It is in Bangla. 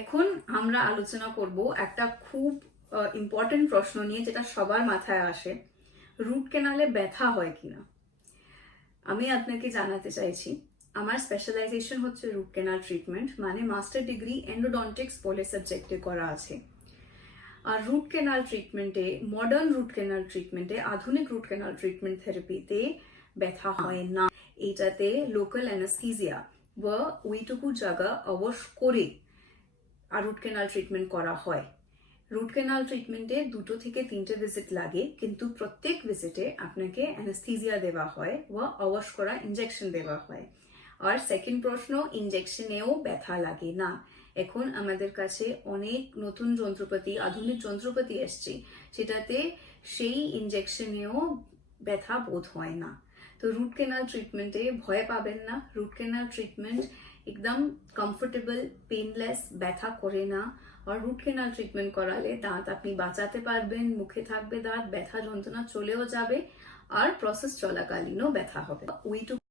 এখন আমরা আলোচনা করব একটা খুব ইম্পর্টেন্ট প্রশ্ন নিয়ে যেটা সবার মাথায় আসে। রুট কেনালে ব্যথা হয় কিনা? আমি আপনাকে জানাতে চাইছি, আমার স্পেশালাইজেশন হচ্ছে রুট কেনাল ট্রিটমেন্ট মানে মাস্টার ডিগ্রি এন্ডোডন্টিক্স বলে সাবজেক্টে করা আছে। আর রুট কেনাল ট্রিটমেন্টে মডার্ন রুট কেনাল ট্রিটমেন্টে আধুনিক রুট কেনাল ট্রিটমেন্ট থেরাপিতে ব্যথা হয় না। এইটাতে লোকাল অ্যানাস্থিজিয়া বা ওইটুকু জায়গা অবশ করে আর রুট কেনাল ট্রিটমেন্ট করা হয়। রুট কেনাল ট্রিটমেন্টে দুটো থেকে তিনটে ভিজিট লাগে, কিন্তু প্রত্যেক ভিজিটে আপনাকে অ্যানাস্থিজিয়া দেওয়া হয় বা অবশ করা ইঞ্জেকশন দেওয়া হয়। আর সেকেন্ড প্রশ্ন ইঞ্জেকশনেও ব্যথা লাগে না। এখন আমাদের কাছে অনেক নতুন যন্ত্রপাতি, আধুনিক যন্ত্রপাতি এসছে সেটাতে সেই ইঞ্জেকশনেও ব্যথা বোধ হয় না। তো রুট কেনাল ট্রিটমেন্টে ভয় পাবেন না। রুট কেনাল ট্রিটমেন্ট একদম কমফোর্টেবল পেনলেস ব্যথা করে না। আর রুট কেনাল ট্রিটমেন্ট করালে দাঁত আপনি বাঁচাতে পারবেন, মুখে থাকবে দাঁত, ব্যথা যন্ত্রণা চলেও যাবে। আর প্রসেস চলাকালীনও ব্যথা হবে। ওইটুকু